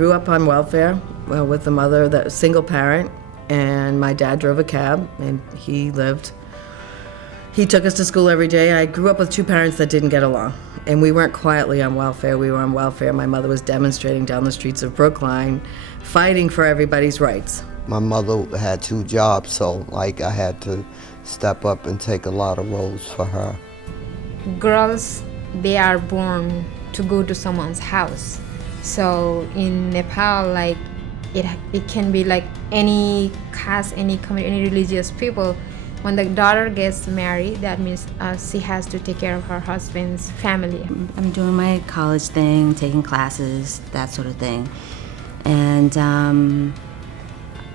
grew up on welfare with a mother that was single parent, and my dad drove a cab, and he took us to school every day. I grew up with two parents that didn't get along, and we weren't quietly on welfare. We were on welfare. My mother was demonstrating down the streets of Brookline, fighting for everybody's rights. My mother had two jobs, so I had to step up and take a lot of roles for her. Girls, they are born to go to someone's house. So in Nepal, it can be any caste, any community, any religious people. When the daughter gets married, that means she has to take care of her husband's family. I'm doing my college thing, taking classes, that sort of thing. And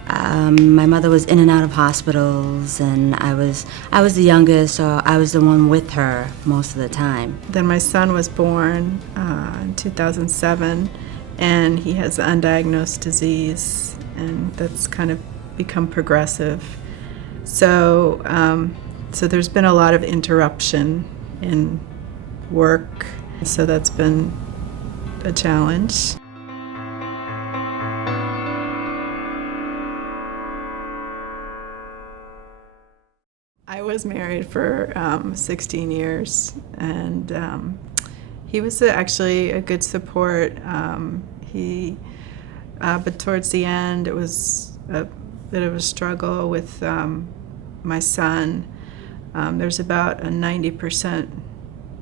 my mother was in and out of hospitals, and I was the youngest, so I was the one with her most of the time. Then my son was born in 2007, and he has an undiagnosed disease, and that's kind of become progressive. So there's been a lot of interruption in work, so that's been a challenge. I was married for 16 years, and he was actually a good support. But towards the end, it was a bit of a struggle with my son. There's about a 90%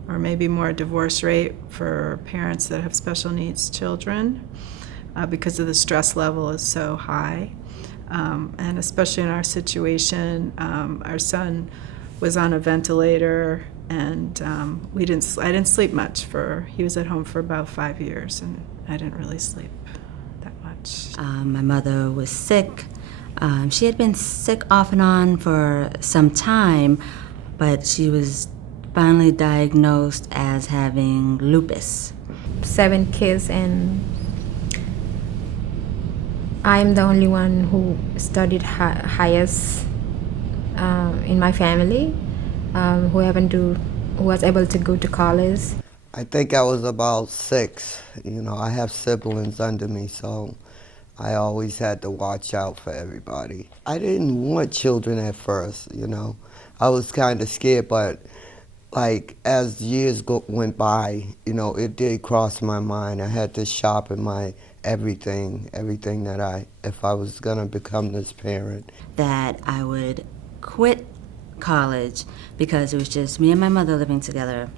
or maybe more divorce rate for parents that have special needs children because of the stress level is so high. And especially in our situation, our son was on a ventilator, and I didn't sleep much he was at home for about 5 years, and I didn't really sleep that much. My mother was sick. She had been sick off and on for some time, but she was finally diagnosed as having lupus. 7 kids, and I'm the only one who studied highest in my family, who was able to go to college. I think I was about 6. I have siblings under me, so I always had to watch out for everybody. I didn't want children at first, I was kind of scared, but as years went by, it did cross my mind. I had to sharpen my everything that if I was gonna become this parent. That I would quit college because it was just me and my mother living together,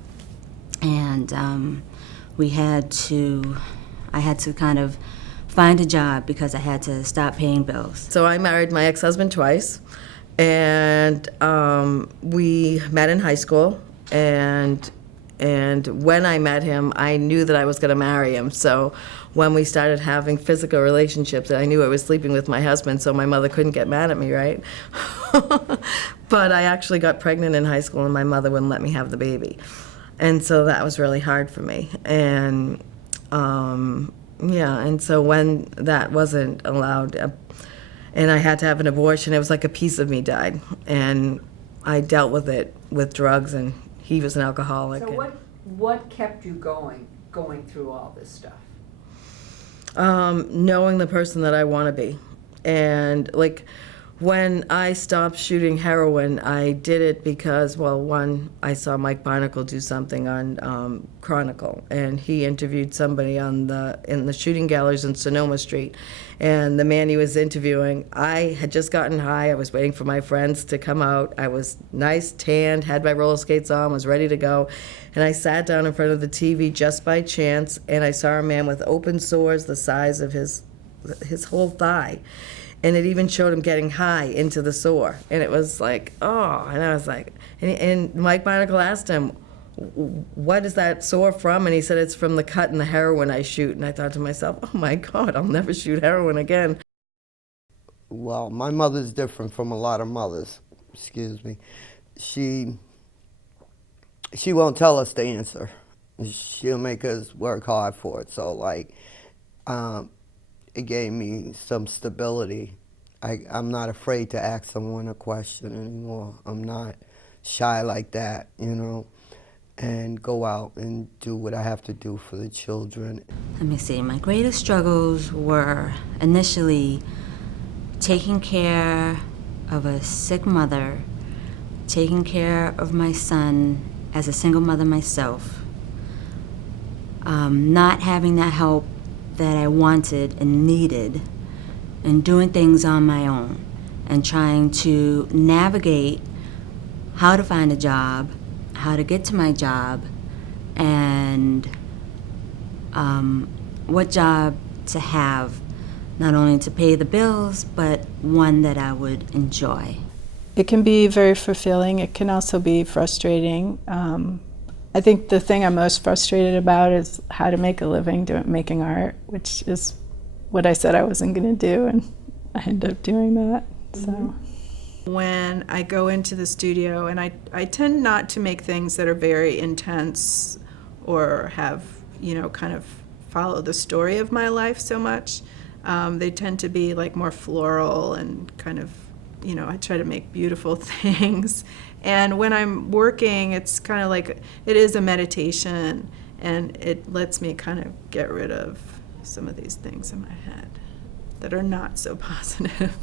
and I had to kind of find a job because I had to stop paying bills. So I married my ex-husband twice, and we met in high school, and when I met him, I knew that I was going to marry him. So when we started having physical relationships, I knew I was sleeping with my husband, so my mother couldn't get mad at me, right? But I actually got pregnant in high school, and my mother wouldn't let me have the baby. And so that was really hard for me. And and so when that wasn't allowed, and I had to have an abortion, it was like a piece of me died. And I dealt with it with drugs, and he was an alcoholic. So what kept you going through all this stuff? Knowing the person that I want to be. And when I stopped shooting heroin, I did it because, one, I saw Mike Barnacle do something on Chronicle, and he interviewed somebody in the shooting galleries in Sonoma Street. And the man he was interviewing, I had just gotten high. I was waiting for my friends to come out. I was nice, tanned, had my roller skates on, was ready to go. And I sat down in front of the TV just by chance, and I saw a man with open sores the size of his whole thigh. And it even showed him getting high into the sore. And it was like, oh, and I was like, and Mike Barnacle asked him, what is that sore from? And he said, it's from the cut in the heroin I shoot. And I thought to myself, oh my God, I'll never shoot heroin again. Well, my mother's different from a lot of mothers. Excuse me. She won't tell us the answer. She'll make us work hard for it. So it gave me some stability. I'm not afraid to ask someone a question anymore. I'm not shy like that, and go out and do what I have to do for the children. Let me see. My greatest struggles were initially taking care of a sick mother, taking care of my son as a single mother myself, not having that help that I wanted and needed, and doing things on my own, and trying to navigate how to find a job, how to get to my job, and what job to have, not only to pay the bills, but one that I would enjoy. It can be very fulfilling. It can also be frustrating. I think the thing I'm most frustrated about is how to make a living making art, which is what I said I wasn't going to do, and I ended up doing that. So when I go into the studio, and I tend not to make things that are very intense or have, kind of follow the story of my life so much. They tend to be like more floral and kind of, I try to make beautiful things. And when I'm working, it's kind of like, it is a meditation, and it lets me kind of get rid of some of these things in my head that are not so positive.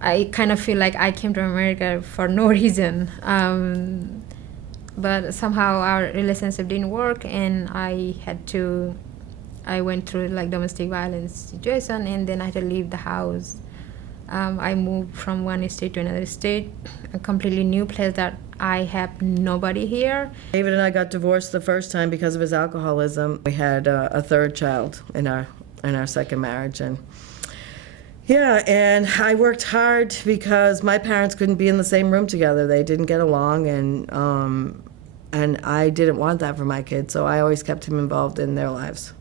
I kind of feel like I came to America for no reason. But somehow our relationship didn't work, and I went through like domestic violence situation, and then I had to leave the house. I moved from one state to another state, a completely new place that I have nobody here. David and I got divorced the first time because of his alcoholism. We had a third child in our second marriage, and and I worked hard because my parents couldn't be in the same room together. They didn't get along, and I didn't want that for my kids, so I always kept him involved in their lives.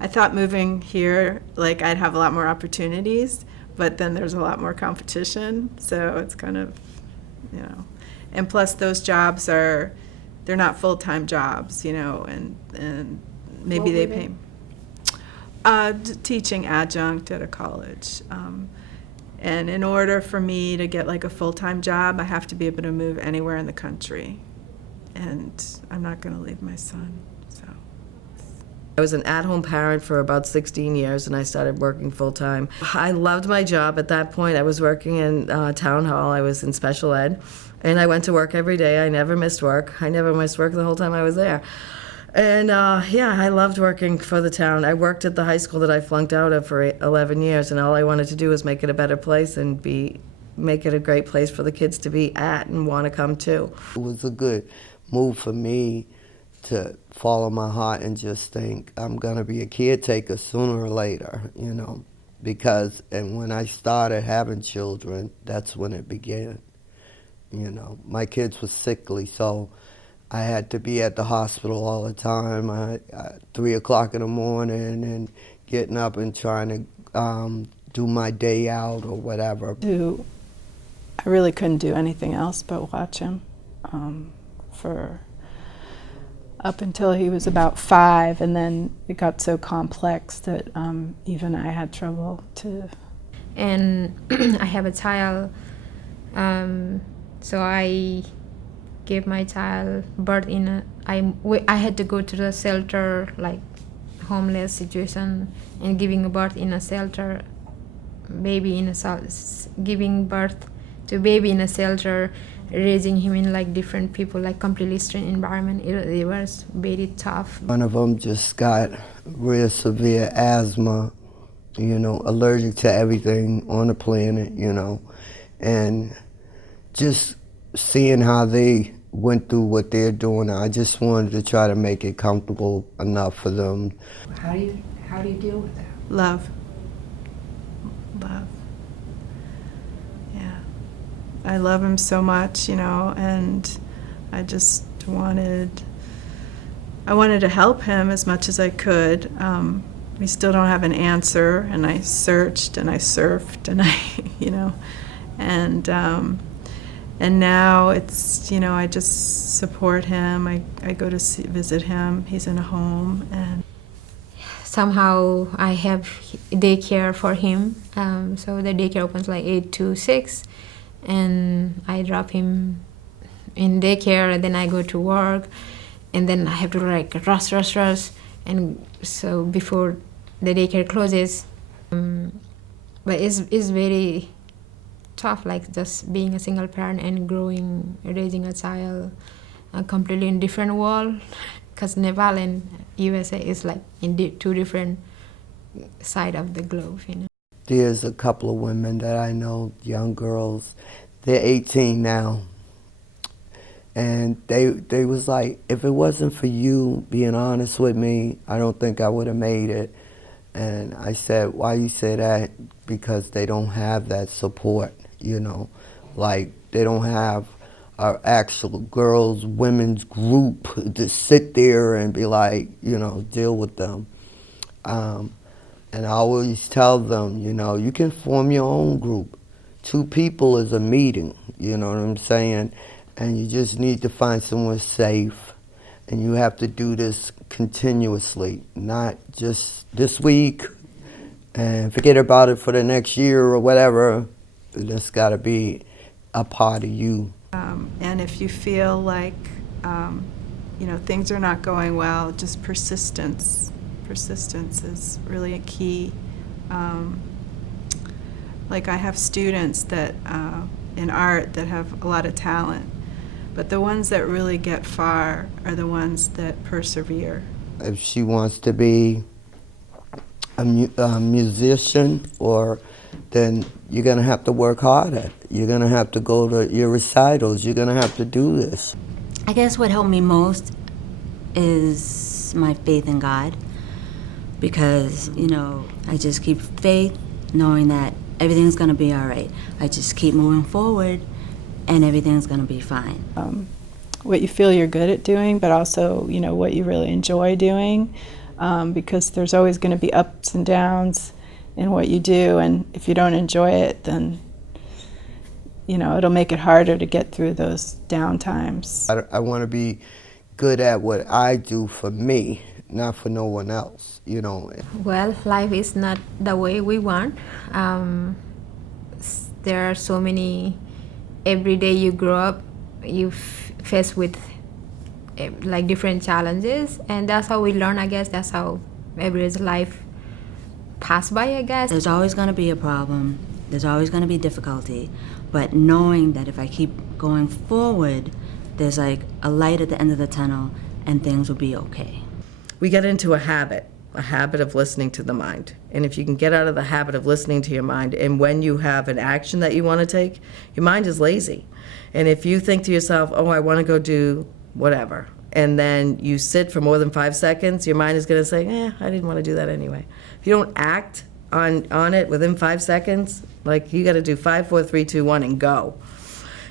I thought moving here, like, I'd have a lot more opportunities, but then there's a lot more competition, so it's kind of, and plus those jobs they're not full-time jobs, and maybe they pay. Teaching adjunct at a college. And in order for me to get like a full-time job, I have to be able to move anywhere in the country. And I'm not going to leave my son, so. I was an at-home parent for about 16 years, and I started working full-time. I loved my job at that point. I was working in town hall. I was in special ed, and I went to work every day. I never missed work. I never missed work the whole time I was there. And I loved working for the town. I worked at the high school that I flunked out of for 11 years, and all I wanted to do was make it a better place and make it a great place for the kids to be at and want to come to. It was a good move for me to follow my heart and just think I'm going to be a caretaker sooner or later, because when I started having children, that's when it began. My kids were sickly, so I had to be at the hospital all the time, 3 o'clock in the morning, and getting up and trying to do my day out or whatever. I really couldn't do anything else but watch him for up until he was about 5, and then it got so complex that even I had trouble to. And I have a child, so I gave my child birth I had to go to the shelter, like homeless situation, and giving birth in a shelter, giving birth to baby in a shelter, raising him in like different people, like completely strange environment. It was very tough. One of them just got real severe asthma, allergic to everything on the planet, and just seeing how they went through what they're doing, I just wanted to try to make it comfortable enough for them. How do you deal with that? Love. Yeah. I love him so much, and I just wanted to help him as much as I could. We still don't have an answer, and I searched and I surfed and and now it's, I just support him. I go to visit him. He's in a home, and somehow I have daycare for him. So the daycare opens like 8 to 6, and I drop him in daycare, and then I go to work. and then I have to like rush, and so before the daycare closes. But it's very tough, like just being a single parent and raising a child completely in different world, because Nepal and USA is like in two different side of the globe, you know. There's a couple of women that I know, young girls, they're 18 now, and they was like, if it wasn't for you being honest with me, I don't think I would have made it. And I said, why you say that? Because they don't have that support, you know, like they don't have an actual girls, women's group to sit there and be like, you know, deal with them. And I always tell them, you know, you can form your own group. 2 people is a meeting, you know what I'm saying? And you just need to find someone safe. And you have to do this continuously, not just this week and forget about it for the next year or whatever. It's got to be a part of you. And if you feel like, you know, things are not going well, just persistence. Persistence is really a key. Like I have students that in art that have a lot of talent, but the ones that really get far are the ones that persevere. If she wants to be a musician, then you're going to have to work harder. You're going to have to go to your recitals. You're going to have to do this. I guess what helped me most is my faith in God, because, you know, I just keep faith, knowing that everything's going to be all right. I just keep moving forward, and everything's going to be fine. What you feel you're good at doing, but also, you know, what you really enjoy doing, because there's always going to be ups and downs in what you do, and if you don't enjoy it, then, you know, it'll make it harder to get through those down times. I want to be good at what I do for me, not for no one else, you know. Well, life is not the way we want. There are so many, every day you grow up, you face with like different challenges, and that's how we learn, I guess. That's how everybody's life pass by, I guess. There's always going to be a problem. There's always going to be difficulty. But knowing that if I keep going forward, there's like a light at the end of the tunnel, and things will be okay. We get into a habit of listening to the mind. And if you can get out of the habit of listening to your mind, and when you have an action that you want to take, your mind is lazy. And if you think to yourself, oh, I want to go do whatever, and then you sit for more than 5 seconds, your mind is going to say, I didn't want to do that anyway. If you don't act on it within 5 seconds, like you got to do 5, 4, 3, 2, 1 and go.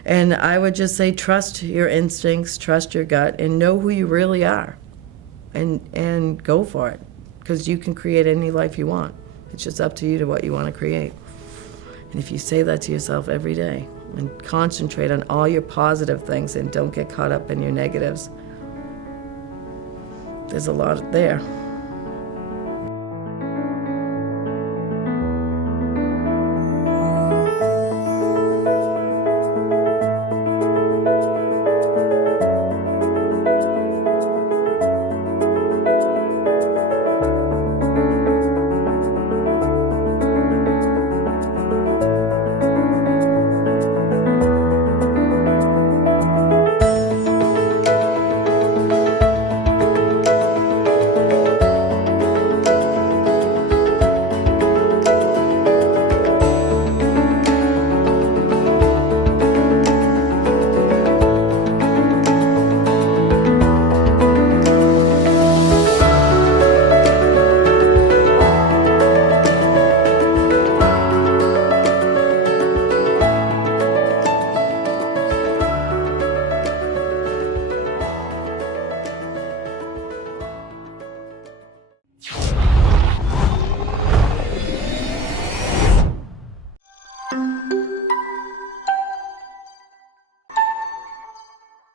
And I would just say, trust your instincts, trust your gut, and know who you really are, and go for it, because you can create any life you want. It's just up to you to what you want to create. And if you say that to yourself every day and concentrate on all your positive things and don't get caught up in your negatives, there's a lot there.